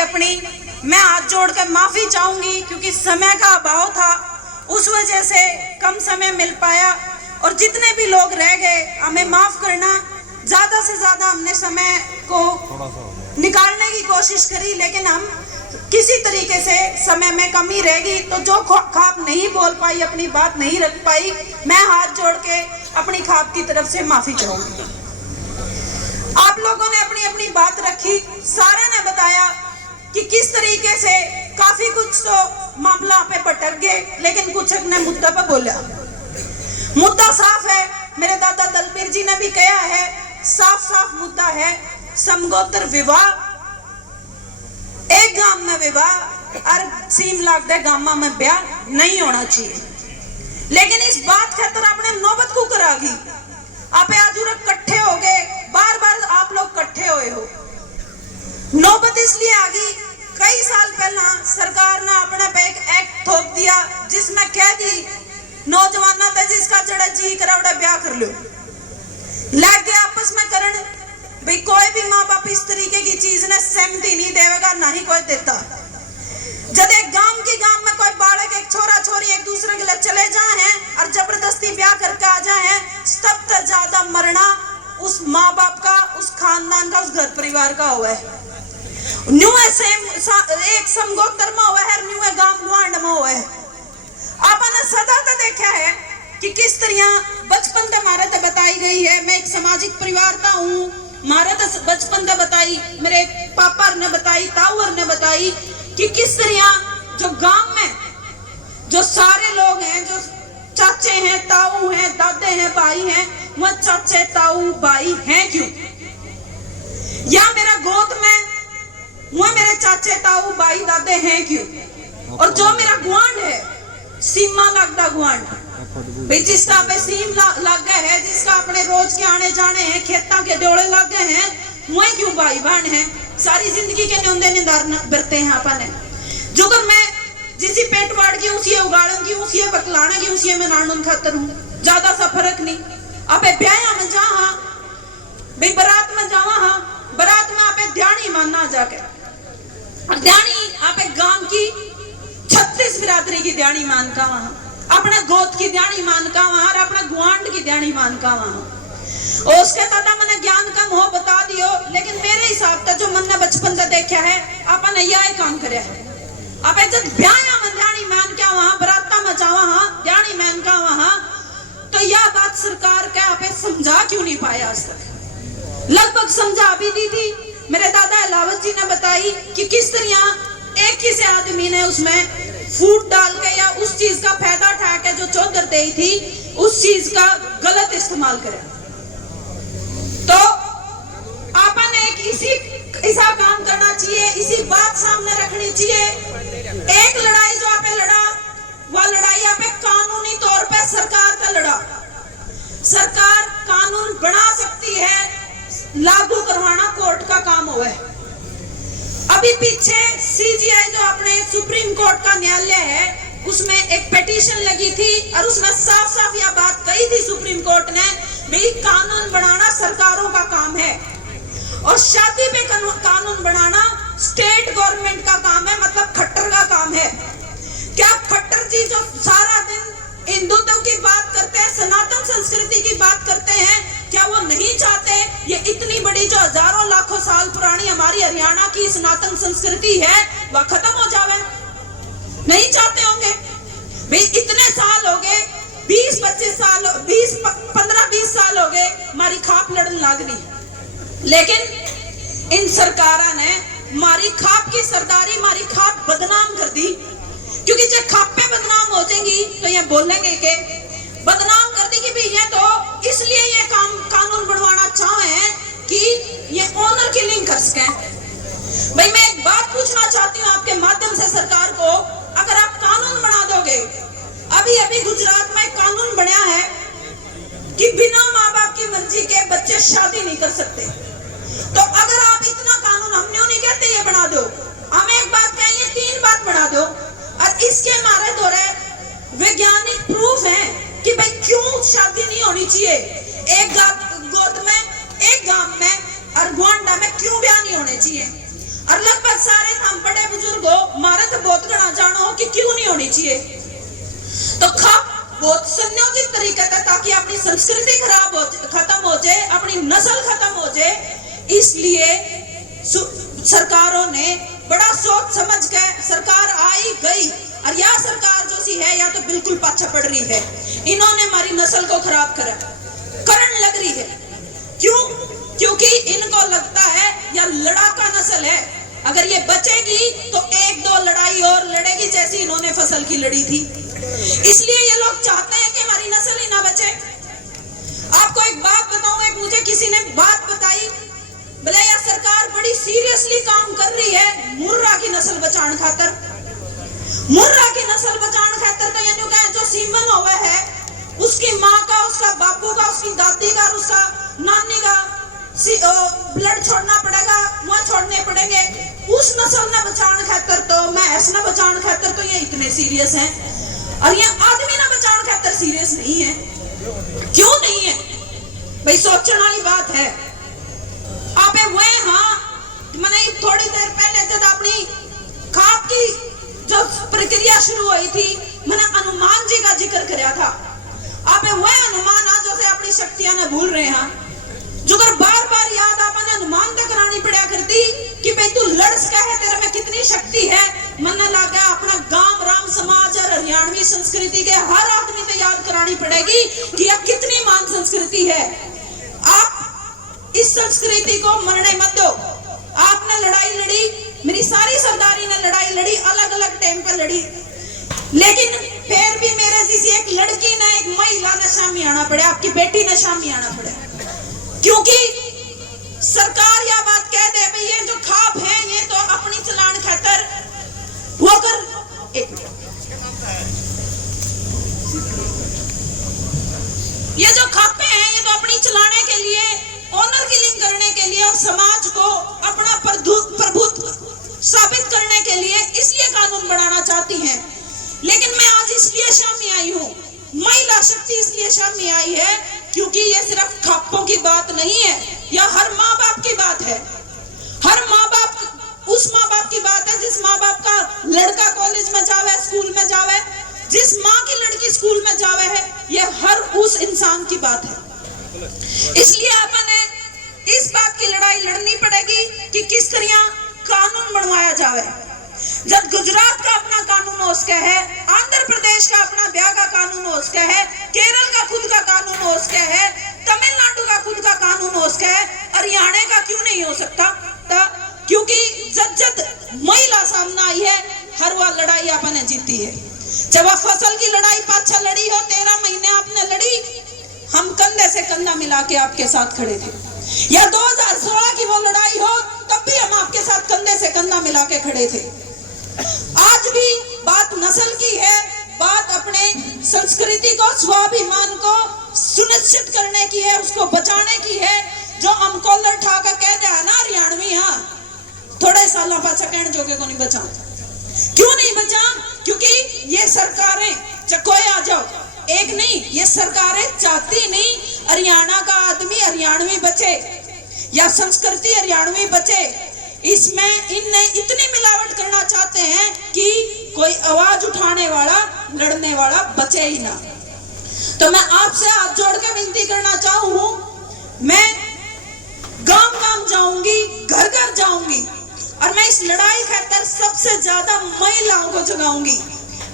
अपनी, मैं हाथ जोड़कर माफी चाहूंगी क्योंकि समय का अभाव था, उस वजह से कम समय मिल पाया। और जितने भी लोग रह गए हमें माफ करना, ज्यादा से ज्यादा हमने समय को निकालने की कोशिश करी, लेकिन हम किसी तरीके से समय में कमी रहेगी। तो जो खाप नहीं बोल पाई, अपनी बात नहीं रख पाई, मैं हाथ जोड़ के अपनी खाप की तरफ से माफी चाहूंगी। आप लोगों ने अपनी अपनी बात रखी, सारे ने बताया कि किस तरीके से काफी कुछ तो मामला पे भटक गए, लेकिन कुछ ने मुद्दा पे बोला। मुद्दा साफ है, मेरे दादा दलबीर जी ने भी कहा है, साफ साफ मुद्दा है, समगोत्र विवाह, एक गांव में विवाह और सीम लागते गांव में ब्याह नहीं होना चाहिए। लेकिन इस बात खातर आपने नौबत को करा गई, आप आज इकट्ठे हो गए, बार बार आप लोग इकट्ठे हुए हो। नौबत इसलिए आ गई, कई साल पहला सरकार ने अपने पे एक एक्ट थोप दिया जिसमें कह दी नौजवानों का जिसका जड़ा जी करा ब्याह कर लो, लग गए आपस में करण। भाई कोई भी माँ बाप इस तरीके की चीज ने सहमति नहीं देगा, ना ही कोई देता। जब एक गांव में कोई बालक, एक छोरा छोरी एक दूसरे के लिए चले जाए हैं और जबरदस्ती ब्याह करके आ जाए हैं, तब तक ज्यादा मरना उस माँ बाप का, उस खानदान का, उस घर परिवार का हुआ है। न्यू एक समगोत्र में हुआ है, न्यू गांव गुआंड में हुआ है। आपने सदा तो देखा है कि किस तरह बचपन से हमारे तो बताई गई है। मैं एक सामाजिक परिवार का हूँ, हमारे तो बचपन से बताई, मेरे पापा ने बताई, ताऊर ने बताई कि किस तरह जो गांव में जो सारे लोग हैं, जो चाचे हैं, ताऊ हैं, दादे हैं, भाई हैं, वह चाचे ताऊ भाई हैं क्यों? या मेरा गोद में वह मेरे चाचे ताऊ भाई दादे हैं क्यों? और जो मेरा गुआंड है, सीमा लगता गुआंड, भाई जिसका पे सीम लग गए है, जिसका अपने रोज के आने जाने हैं, खेता के डोले लग गए हैं, वह क्यों भाई बहन है? सारी जिंदगी के न्योंदे निंदार बरते हैं आपने। जो कर मैं जिसी पेट वाड़ की उसी उगाड़न की, उसी बकलाने की, उसी में नानन खातर हूँ, ज्यादा सा फर्क नहीं। आपे ब्याह में जा, हाँ भाई बारात में जावा, हाँ बारात में आपे ध्यानी मानना जाके, और ध्यानी आपे गांव की 36 बिरादरी की ध्यानी मान का वहां, अपने गोद की ध्यानी मान का वहां, और अपने गुआंड की ध्यानी मान का वहां। और उसके दादा मैंने ज्ञान कम हो बता दियो, लेकिन मेरे हिसाब से जो मैंने बचपन से देखा है, आपने यह काम करे है। आप जब ब्याह में ध्यानी मान क्या वहां, बराता में जावा, हाँ ध्यानी मान का वहां, तो यह बात सरकार का आप समझा क्यों नहीं पाया आज तक? लगभग समझा भी दी थी। मेरे दादा अलावत जी ने बताई कि किस तरह एक ही से आदमी ने उसमें फूट डाल के या उस चीज का फायदा उठा के जो चौधर दी थी, उस चीज का गलत इस्तेमाल करे। तो आपने एक इसी ऐसा काम करना चाहिए, इसी बात सामने रखनी चाहिए। एक लड़ाई जो आपने लड़ा, वह लड़ाई आपने कानूनी तौर पे सरकार का लड़ा। सरकार कानून बना सकती है, लागू करवाना कोर्ट का काम हुआ है। अभी पीछे सीजीआई जो अपने सुप्रीम कोर्ट का न्यायालय है, उसमें एक पिटीशन लगी थी और उसमें साफ साफ यह बात कही थी सुप्रीम कोर्ट ने, भाई कानून बनाना सरकारों का काम है और शादी पे कानून बनाना स्टेट गवर्नमेंट का काम है, मतलब खट्टर का काम है। क्या खट्टर जी जो सारा दिन हिंदुत्व की बात करते हैं, सनातन संस्कृति की बात करते हैं, क्या वो नहीं चाहते ये इतनी बड़ी जो हजारों लाखों साल पुरानी हमारी हरियाणा की सनातन संस्कृति है वह खत्म हो जावे? नहीं चाहते होंगे। भाई इतने साल हो गए, 20-25 साल, 15-20 साल हो गए हमारी खाप लड़न लाग रही, लेकिन इन सरकारों ने हमारी खाप की सरदारी, हमारी खाप बदनाम कर दी। क्योंकि जब खापें बदनाम हो जाएंगी तो ये बोलेंगे कि बदनाम कर दी कि भाई ये तो इसलिए ये कानून बनवाना चाहे हैं कि ये ऑनर किलिंग कर सके। भाई मैं एक बात पूछना चाहती हूँ आपके माध्यम से सरकार को, अगर आप कानून बना दोगे, अभी गुजरात में कानून बना है कि बिना माँ बाप की मर्जी के बच्चे शादी नहीं कर सकते, तो अगर आप इतना कानून, हम नहीं कहते ये बना दो, हमें एक बात कहिए 3 बात बना दो, और इसके हमारे द्वारा वैज्ञानिक प्रूफ है कि भाई क्यों शादी नहीं होनी चाहिए। एक गोद में, एक गांव में और गुआंडा में क्यों ब्याह नहीं होने चाहिए। और लगभग सारे हम बड़े बुजुर्ग हो, मारे तो बहुत गणा जानो हो कि क्यों नहीं होनी चाहिए। तो खप बहुत संयोजित तरीके से, ताकि अपनी संस्कृति खत्म हो जाए, अपनी नस्ल खत्म हो जाए। इसलिए सरकारों ने बड़ा सोच समझ के सरकार आई गई, और यह सरकार जो सी है या तो बिल्कुल पाछा पड़ रही है। इन्होंने हमारी नस्ल को खराब करन लग रही है। क्यों? क्योंकि इनको लगता है यह लड़ाका नस्ल है, अगर ये बचेगी तो एक दो लड़ाई और लड़ेगी, जैसी इन्होंने फसल की लड़ी थी। इसलिए ये लोग चाहते हैं कि हमारी नस्ल ही ना बचे। आपको एक बात बताऊं, एक मुझे किसी ने बात बताई, बोले यार सरकार बड़ी सीरियसली काम कर रही है मुर्रा की नस्ल बचाने खातर। मुर्रा की नस्ल बचाने खातर तो यानी क्या, जो सीमन हुआ है उसकी माँ का, उसका बापू का, उसकी दादी का, उसका नानी का ब्लड छोड़ना पड़ेगा, वहां छोड़ने पड़ेंगे। उस नस्ल ने बचाने खातर तो, मैं ऐसा बचाने खातर तो ये इतने सीरियस हैं, और ये आदमी ना बचाने खातर सीरियस नहीं है। क्यों नहीं है भाई? सोचने वाली बात है। आप वह, हाँ मैंने थोड़ी देर पहले जब अपनी खाप की जो प्रक्रिया शुरू हुई थी, मैंने हनुमान जी का जिक्र किया था। आप वह हनुमान जो से अपनी शक्तियां ने भूल रहे हैं, जो कर बार बार याद आपने हनुमान तक करानी पड़ा करती कि भाई तू लड़ सका है, तेरे में कितनी शक्ति है। मन लगा अपना गांव राम समाज और हरियाणवी संस्कृति के हर आदमी को याद करानी पड़ेगी कि यह कितनी महान संस्कृति है। आप इस संस्कृति को मरने मत दो। आपने लड़ाई लड़ी, मेरी सारी सरदारी ने लड़ाई लड़ी, अलग अलग टाइम पर लड़ी, लेकिन फिर भी मेरे जैसी एक लड़की ने, एक महिला ने शामी आना पड़े, आपकी बेटी ने शामी आना पड़े। क्योंकि सरकार यह बात कह दे भाई ये जो खाप है ये तो अपनी चलान खातर वो कर, एक ये जो खापे हैं ये तो अपनी चलाने के लिए, ऑनर किलिंग करने के लिए और समाज को अपना प्रभुत्व साबित करने के लिए इसलिए कानून बनाना चाहती हैं। लेकिन मैं आज इसलिए शामी आई हूँ, महिला शक्ति इसलिए सामने आई है क्योंकि ये सिर्फ खापों की बात नहीं है, यह हर माँ बाप की बात है। हर माँ बाप उस माँ बाप की बात है जिस माँ बाप का लड़का कॉलेज में जावे, स्कूल में जावे, जिस माँ की लड़की स्कूल में जावे है, यह हर उस इंसान की बात है। इसलिए अपने इस बात की लड़ाई लड़नी पड़ेगी कि किस तरह कानून बनवाया जावे। जब गुजरात का अपना कानून हो सके है, आंध्र प्रदेश का अपना ब्याह का कानून हो सके है, केरल का खुद का कानून हो सके है, तमिलनाडु का खुद का कानून हो सके है, हरियाणा का क्यों नहीं हो सकता? क्योंकि जब महिला सामने आई है हर वह लड़ाई आपने जीती है। जब वह फसल की लड़ाई पाछा लड़ी हो, 13 महीने आपने लड़ी, हम कंधे से कंधा मिला के आपके साथ खड़े थे। या 2016 की वो लड़ाई हो तब भी हम आपके साथ कंधे से कंधा मिला के खड़े थे। आज भी बात नस्ल की है, बात अपने संस्कृति को, स्वाभिमान को सुनिश्चित करने की है, उसको बचाने की है। जो हम कॉलर ठा कर कह दिया ना हरियाणवी, हाँ थोड़े सालों पाछा कहने जोगे को नहीं बचा। क्यों नहीं बचा? क्योंकि ये सरकारें चकोए आ जाओ, एक नहीं, ये सरकारें चाहती नहीं हरियाणा का आदमी हरियाणवी बचे या संस्कृति हरियाणवी बचे। इसमें इनने इतनी मिलावट करना चाहते हैं कि कोई आवाज उठाने वाला, लड़ने वाला बचे ही ना। तो मैं आपसे हाथ जोड़ के विनती करना चाहूँ, मैं गांव गांव जाऊंगी, घर घर जाऊंगी, और मैं इस लड़ाई खातर सबसे ज्यादा महिलाओं को जगाऊंगी।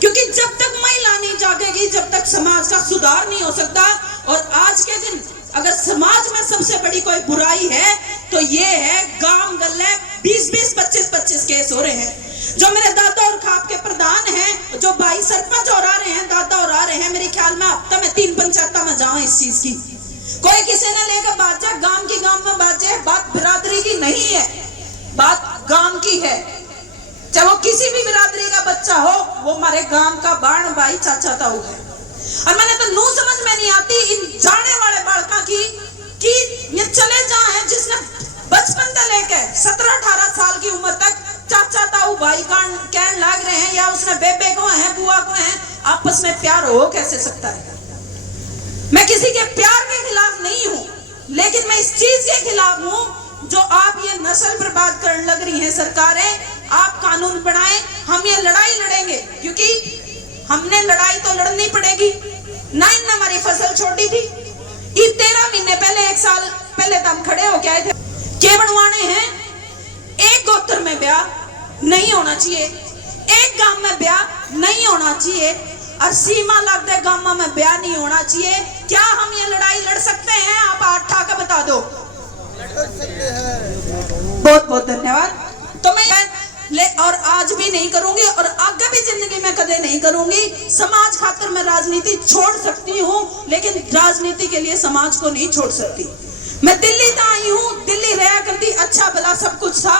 क्योंकि जब तक महिला नहीं जागेगी, जब तक समाज का सुधार नहीं हो सकता। और आज के दिन अगर समाज में सबसे बड़ी कोई बुराई है तो ये है गांव गल्ले 20-20, 25-25 केस हो रहे हैं। जो मेरे दादा और खाप के प्रधान हैं, जो भाई सरपंच और आ रहे हैं, दादा और आ रहे हैं, मेरे ख्याल में हफ्ता में 3 पंचायत में जाऊं इस चीज की। कोई किसी ने लेकर बात जाए, गांव की गांव में बात जाए, बात बिरादरी की नहीं है, बात गांव की है। चाहे वो किसी भी बिरादरी का बच्चा हो, वो हमारे गांव का बाण भाई चाचा ताऊ है। और मैंने तो नू समझ में नहीं आती इन जाने वाले बालका की कि ये चले जाए जिसने बचपन से लेकर 17-18 साल की उम्र तक चाचा ताऊ भाई कहने लग रहे हैं, या उसने बेबे को है, बुआ को है, आपस में प्यार हो कैसे सकता है? मैं किसी के प्यार के खिलाफ नहीं हूं, लेकिन मैं इस चीज के खिलाफ हूं जो आप ये नस्ल बर्बाद करने लग रही हैं सरकारें, आप कानून बनाएं, हम ये लड़ाई लड़ेंगे, क्योंकि हमने लड़ाई तो लड़नी पड़ेगी ना। इनने हमारी फसल छोड़ी थी, ये 13 महीने पहले, 1 साल पहले तो हम खड़े होके आए थे। के बनवाने हैं? एक गोत्र में ब्याह नहीं होना चाहिए, एक गांव में ब्याह नहीं होना चाहिए, और सीमा लगते गांव में ब्याह नहीं होना चाहिए। क्या हम ये लड़ाई लड़ सकते हैं? आप हाथ उठा के बता दो। बहुत बहुत धन्यवाद। तो मैं और आज भी नहीं करूंगी और आगे भी जिंदगी में कदे नहीं करूंगी। समाज खातिर मैं राजनीति छोड़ सकती हूँ, लेकिन राजनीति के लिए समाज को नहीं छोड़ सकती। मैं दिल्ली तो आई हूँ, दिल्ली रहा करती, अच्छा भला सब कुछ था,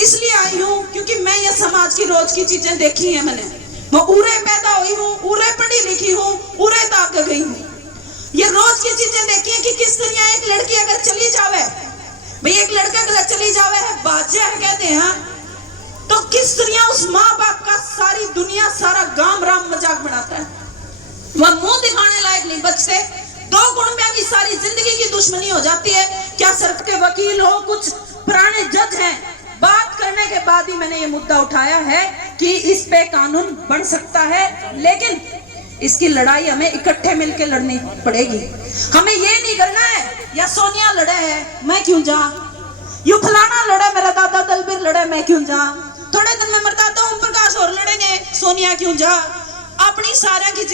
इसलिए आई हूँ क्योंकि मैं ये समाज की रोज की चीजें देखी है। मैं उरे पैदा हुई हूँ, उरे पढ़ी लिखी हूँ, उरे तक गई हूँ। ये रोज की चीजें देखी है कि किस तरह एक लड़की अगर चली जावे, भाई एक लड़का अगर चली जावे है बाजा कहते हैं, तो किस तरह उस माँ बाप का सारी दुनिया सारा गांव राम मजाक बनाता है। वह मुंह दिखाने लायक नहीं बचते। 2 गुणबिया की सारी जिंदगी की दुश्मनी हो जाती है। क्या सर के वकील हो, कुछ पुराने जज हैं, बात करने के बाद ही मैंने ये मुद्दा उठाया है कि इस पे कानून बन सकता है, लेकिन इसकी लड़ाई हमें इकट्ठे मिलकर लड़नी पड़ेगी। हमें ये नहीं करना है या सोनिया लड़े है मैं क्यों जा, यू फलाना लड़े, मेरा दादा दलबीर लड़े मैं क्यों जा, थोड़े दिन में मरता तो ओम प्रकाश और लड़ेंगे, सोनिया क्यों जा। अपनी सारा की